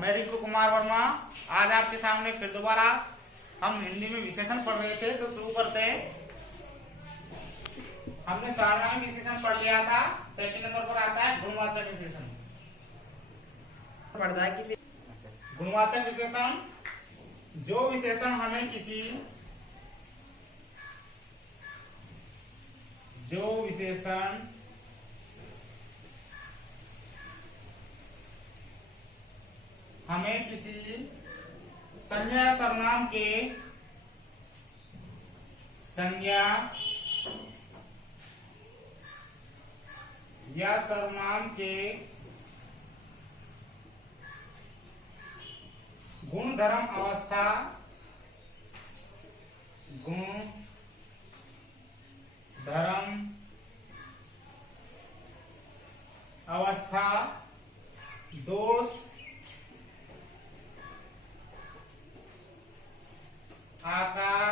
मैं रिंकू कुमार वर्मा। आज आपके सामने फिर दोबारा हम हिंदी में विशेषण पढ़ रहे थे, तो शुरू करते हैं। हमने सार्वनामिक विशेषण पढ़ लिया था। सेकंड नंबर पर आता है गुणवाचक विशेषण। पढ़ता है कि फिर गुणवाचक विशेषण, जो विशेषण हमें किसी संज्ञा या सर्वनाम के गुण धर्म अवस्था दोष आकार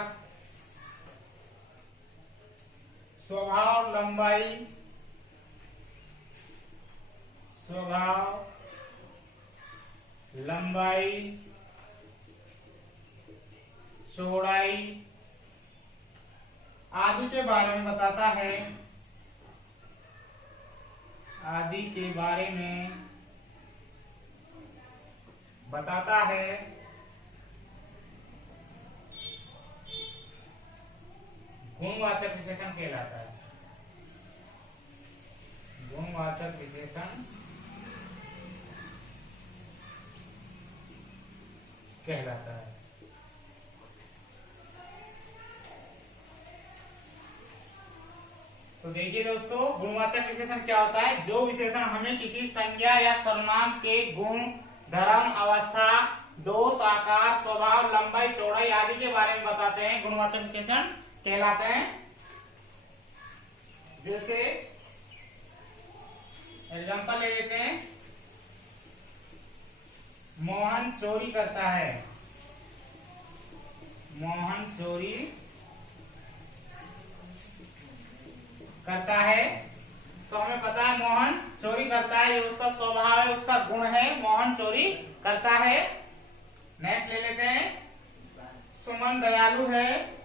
स्वभाव लंबाई चौड़ाई आदि के बारे में बताता है। गुणवाचक विशेषण कहलाता है। गुणवाचक विशेषण कहलाता है। तो देखिए दोस्तों, गुणवाचक विशेषण क्या होता है? जो विशेषण हमें किसी संज्ञा या सर्वनाम के गुण धर्म अवस्था दोष आकार स्वभाव लंबाई चौड़ाई आदि के बारे में बताते हैं, गुणवाचक विशेषण कहलाते हैं। जैसे एग्जांपल ले लेते हैं, मोहन चोरी करता है। मोहन चोरी करता है, तो हमें पता है मोहन चोरी करता है, ये उसका स्वभाव है, उसका गुण है, मोहन चोरी करता है। नेक्स्ट ले लेते हैं, सुमन दयालु है।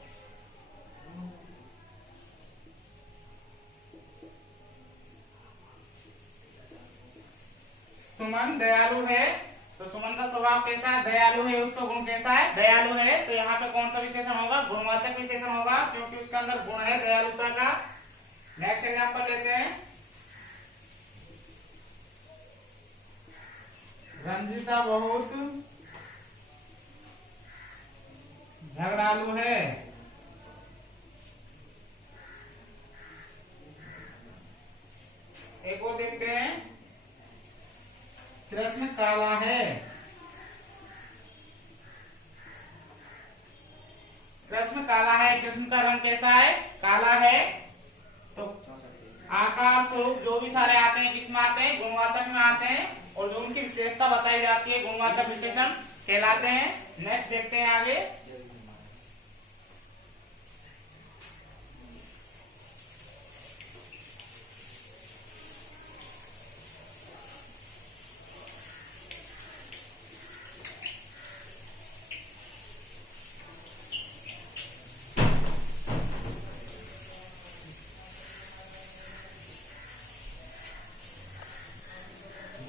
सुमन दयालु है, तो सुमन का स्वभाव कैसा है? दयालु है। उसका गुण कैसा है? दयालु है। तो यहाँ पे कौन सा विशेषण होगा? गुणवाचक विशेषण होगा, क्योंकि उसके अंदर गुण है दयालुता का। नेक्स्ट एग्जांपल लेते हैं, रंजीता बहुत झगड़ालू है। एक और देखते हैं, कृष्ण काला है। कृष्ण काला है, कृष्ण का रंग कैसा है? काला है। तो आकार स्वरूप जो भी सारे आते हैं, किसमें आते हैं? गुणवाचक में आते हैं, और जो उनकी विशेषता बताई जाती है गुणवाचक विशेषण कहलाते हैं। नेक्स्ट देखते हैं आगे,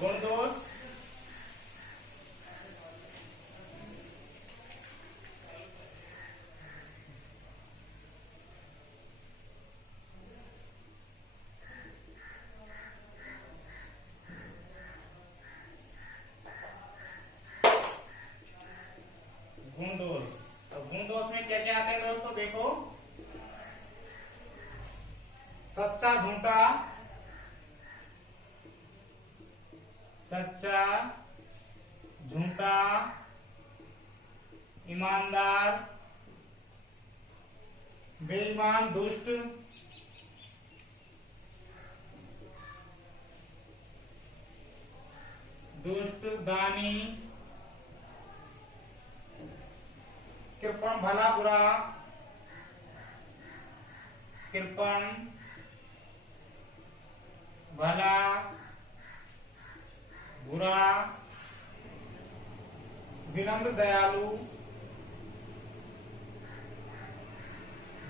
गुण दोष गुण दोष। तो गुण दोष में क्या क्या आते हैं दोस्तों? देखो, सच्चा झूठा, ईमानदार बेईमान दुष्ट दानी कृपण भला बुरा कृपण भला बुरा विनम्र दयालु,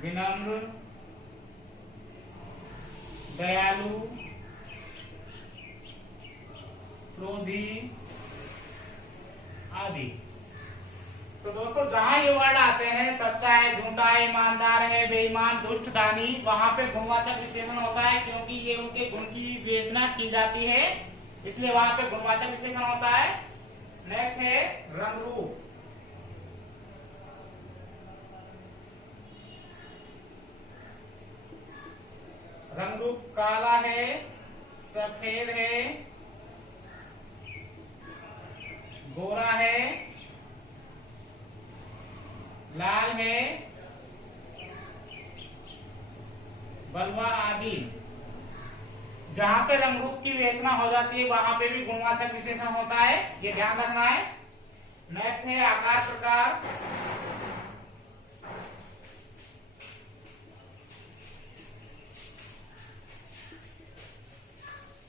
विनम्र दयालु, क्रोधी आदि। तो दोस्तों जहां ये वर्ड आते हैं, सच्चा है, झूठा है, ईमानदार है, बेईमान, दुष्ट, दानी, वहां पे गुणवाचक विशेषण होता है, क्योंकि ये उनके गुण की विवेचना की जाती है, इसलिए वहां पे गुणवाचक विशेषण होता है। नेक्स्ट है रंग रूप। रंग रूप काला है, सफेद है, गोरा है, लाल है, बलवा आदि। जहां पे रंग रूप की विवेचना हो जाती है वहां पे भी गुणवाचक विशेषण होता है, ये ध्यान रखना है। नेक्स्ट है आकार प्रकार।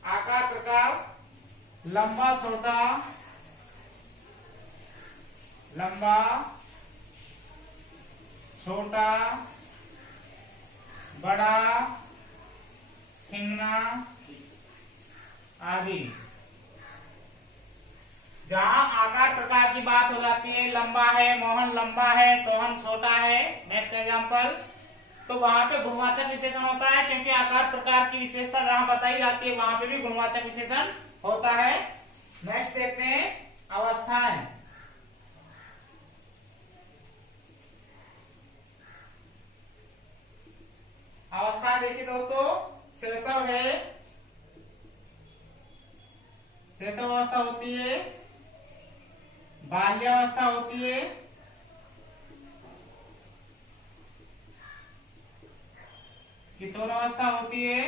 आकार प्रकार लंबा छोटा, लंबा छोटा, बड़ा, ठिंगना आदि। जहां आकार प्रकार की बात हो जाती है, लंबा है, मोहन लंबा है, सोहन छोटा है, नेक्स्ट एग्जांपल, तो वहां पे गुणवाचक विशेषण होता है, क्योंकि आकार प्रकार की विशेषता जहां बताई जाती है वहां पे भी गुणवाचक विशेषण होता है। नेक्स्ट देखते हैं अवस्थाएं। अवस्था देखिए दोस्तों, शैशव है, शैशव अवस्था होती है, बाल्यावस्था होती है, किशोरावस्था होती है,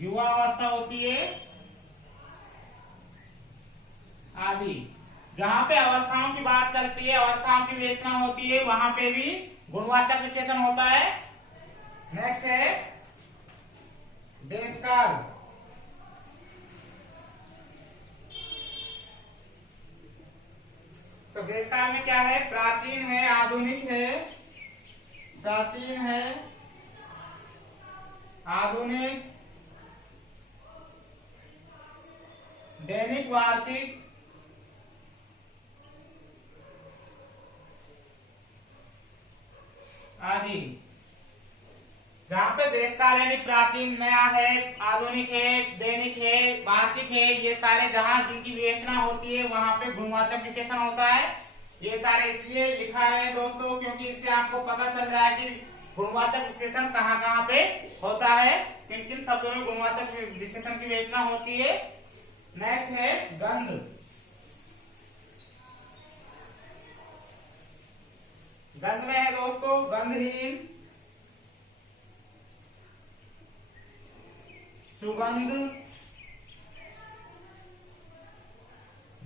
युवा अवस्था होती है आदि। जहां पे अवस्थाओं की बात चलती है, अवस्थाओं की विवेचना होती है, वहां पे भी गुणवाचक विशेषण होता है। नेक्स्ट है देशकाल। तो देशकाल में क्या है, प्राचीन है, आधुनिक है, प्राचीन है, आधुनिक, दैनिक, वार्षिक आदि। जहां पे देशकाल यानी प्राचीन, नया है, आधुनिक है, दैनिक है, वार्षिक है, ये सारे जहां जिनकी विवेचना होती है वहां पे गुणवाचक विशेषण होता है। ये सारे इसलिए लिखा रहे हैं दोस्तों क्योंकि इससे आपको पता चल जाए कि गुणवाचक विशेषण कहाँ कहाँ पे होता है, किन किन शब्दों में गुणवाचक विशेषण की विवेचना होती है। नेक्स्ट है गंध। गंध में है दोस्तों गंधहीन, सुगंध,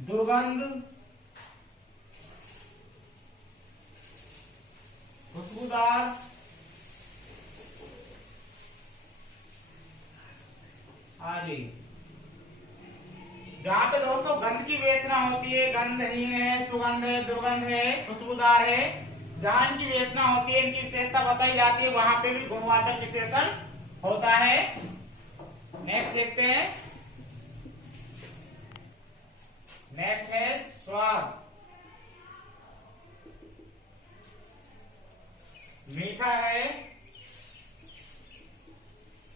दुर्गंध, खुशबूदार आदि। जहां पे दोस्तों गंध की विवेचना होती है, गंधहीन है, सुगंध है, दुर्गंध है, खुशबूदार है, जहां इनकी विवेचना होती है, इनकी विशेषता बताई जाती है, वहां पे भी गुणवाचक विशेषण होता है। नेक्स्ट देखते हैं, नेक्स्ट है स्वाद। मीठा है,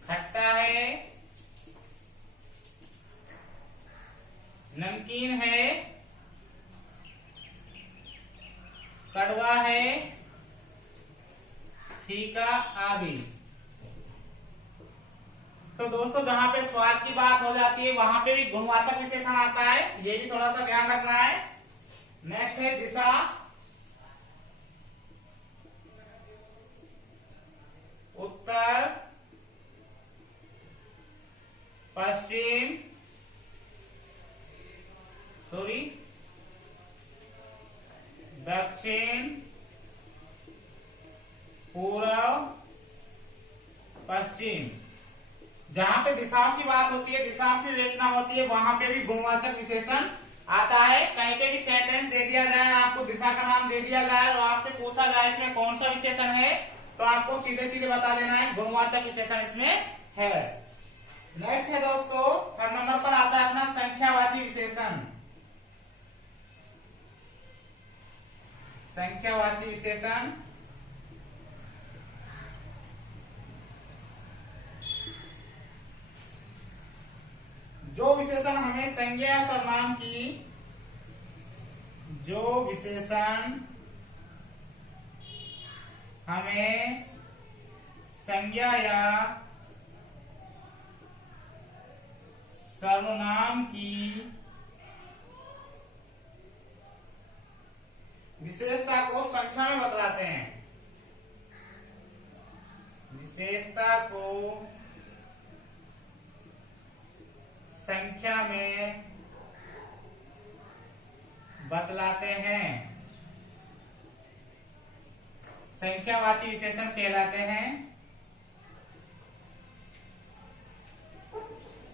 खट्टा है, नमकीन है, कड़वा है, फीका आदि। तो दोस्तों जहां पे स्वाद की बात हो जाती है वहां पे भी गुणवाचक विशेषण आता है, ये भी थोड़ा सा ध्यान रखना है। नेक्स्ट है दिशा। उत्तर, पश्चिम, सॉरी दक्षिण, पूर्व, पश्चिम। जहां पे दिशा दिशाओं की बात होती है, दिशाओं की विवेचना होती है, वहां पे भी गुणवाचक विशेषण आता है। कहीं पे भी सेंटेंस दे दिया जाए, आपको दिशा का नाम दे दिया जाए और आपसे पूछा जाए इसमें कौन सा विशेषण है, तो आपको सीधे सीधे बता देना है गुणवाचक विशेषण इसमें है। नेक्स्ट है दोस्तों, थर्ड नंबर पर आता है अपना संख्यावाची विशेषण। संख्यावाची विशेषण जो विशेषण हमें संज्ञा या सर्वनाम की, जो विशेषण हमें संज्ञा या सर्वनाम की विशेषता को संख्या में बतलाते हैं, विशेषता को संख्या में बतलाते हैं, संख्यावाची विशेषण कहलाते हैं,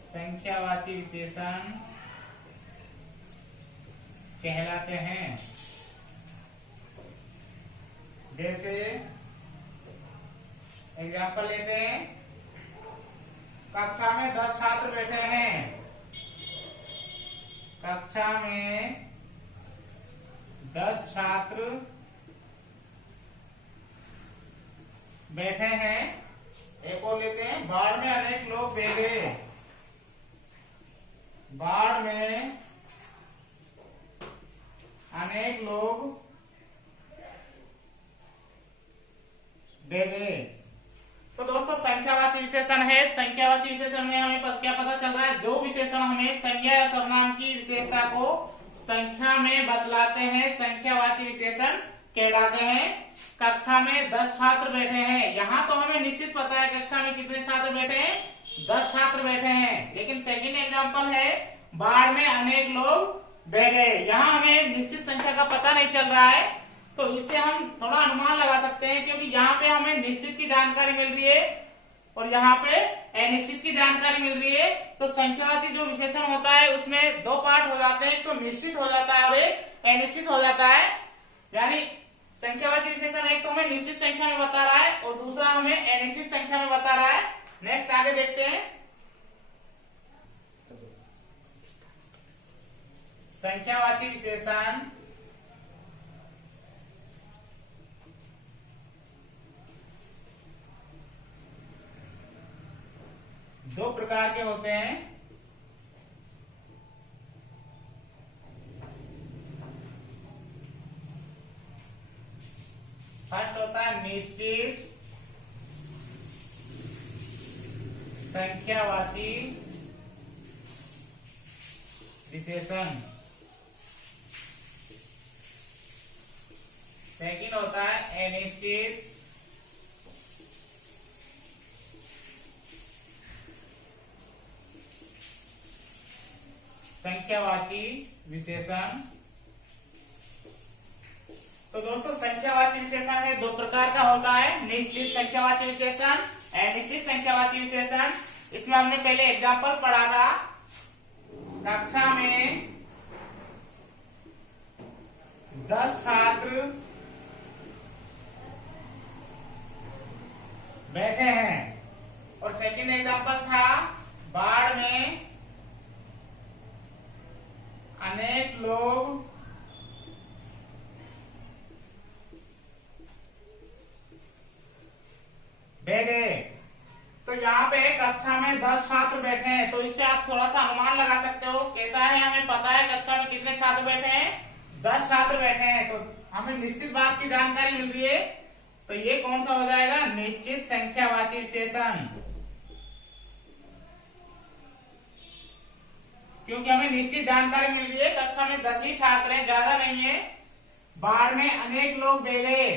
संख्यावाची विशेषण कहलाते हैं। जैसे एग्जाम्पल लेते हैं, कक्षा में 10 छात्र बैठे हैं, कक्षा में 10 छात्र बैठे हैं। एक और लेते हैं, बाढ़ में अनेक लोग बह गए, बाढ़ में अनेक लोग बह गए। तो दोस्तों संख्यावाची विशेषण है, संख्यावाची विशेषण में हमें क्या पता चल रहा है, जो विशेषण हमें संज्ञा या सर्वनाम की विशेषता को संख्या में बतलाते हैं, संख्यावाची विशेषण कहलाते हैं। कक्षा में 10 छात्र बैठे हैं, यहाँ तो हमें निश्चित पता है कक्षा में कितने छात्र बैठे हैं, 10 छात्र बैठे हैं। लेकिन सेकंड एग्जांपल है, बाढ़ में अनेक लोग बह गए, यहाँ हमें निश्चित संख्या का पता नहीं चल रहा है, तो इससे हम थोड़ा अनुमान लगा सकते हैं, क्योंकि यहाँ पे हमें निश्चित की जानकारी मिल रही है और यहाँ पे अनिश्चित की जानकारी मिल रही है। तो संख्यावाची जो विशेषण होता है उसमें 2 पार्ट हो जाते हैं, एक तो निश्चित हो जाता है और एक अनिश्चित हो जाता है। यानी संख्यावाची विशेषण एक तो हमें निश्चित संख्या में बता रहा है और दूसरा हमें अनिश्चित संख्या में बता रहा है। नेक्स्ट आगे देखते हैं, संख्यावाची विशेषण दो प्रकार के होते हैं। फर्स्ट होता है निश्चित संख्यावाची विशेषण, सेकंड होता है अनिश्चित संख्यावाची विशेषण। तो दोस्तों संख्यावाची विशेषण है 2 प्रकार का होता है, निश्चित संख्यावाची विशेषण, अनिश्चित संख्यावाची विशेषण। इसमें हमने पहले एग्जांपल पढ़ा था, कक्षा में 10 छात्र बैठे हैं और सेकंड एग्जांपल था, बाढ़ में अनेक लोग बह गए। तो यहाँ पे कक्षा में 10 छात्र बैठे हैं, तो इससे आप थोड़ा सा अनुमान लगा सकते हो कैसा है। हमें पता है कक्षा में कितने छात्र बैठे हैं, 10 छात्र बैठे हैं, तो हमें निश्चित बात की जानकारी मिल रही है। तो ये कौन सा हो जाएगा, निश्चित संख्यावाची विशेषण, क्योंकि हमें निश्चित जानकारी मिल रही है कक्षा में 10 ही छात्र हैं, ज्यादा नहीं है। बाढ़ में अनेक लोग बह गए,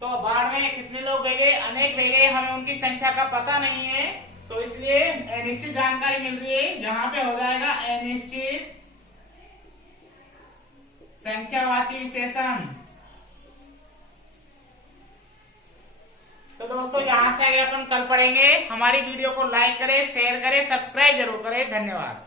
तो बाढ़ में कितने लोग बह गए, अनेक बह गए, हमें उनकी संख्या का पता नहीं है, तो इसलिए अनिश्चित जानकारी मिल रही है। यहाँ पे हो जाएगा अनिश्चित संख्यावाची विशेषण। तो तो दोस्तों यहाँ से आगे अपन कल पढ़ेंगे। हमारी वीडियो को लाइक करें, शेयर करें, सब्सक्राइब जरूर करें। धन्यवाद।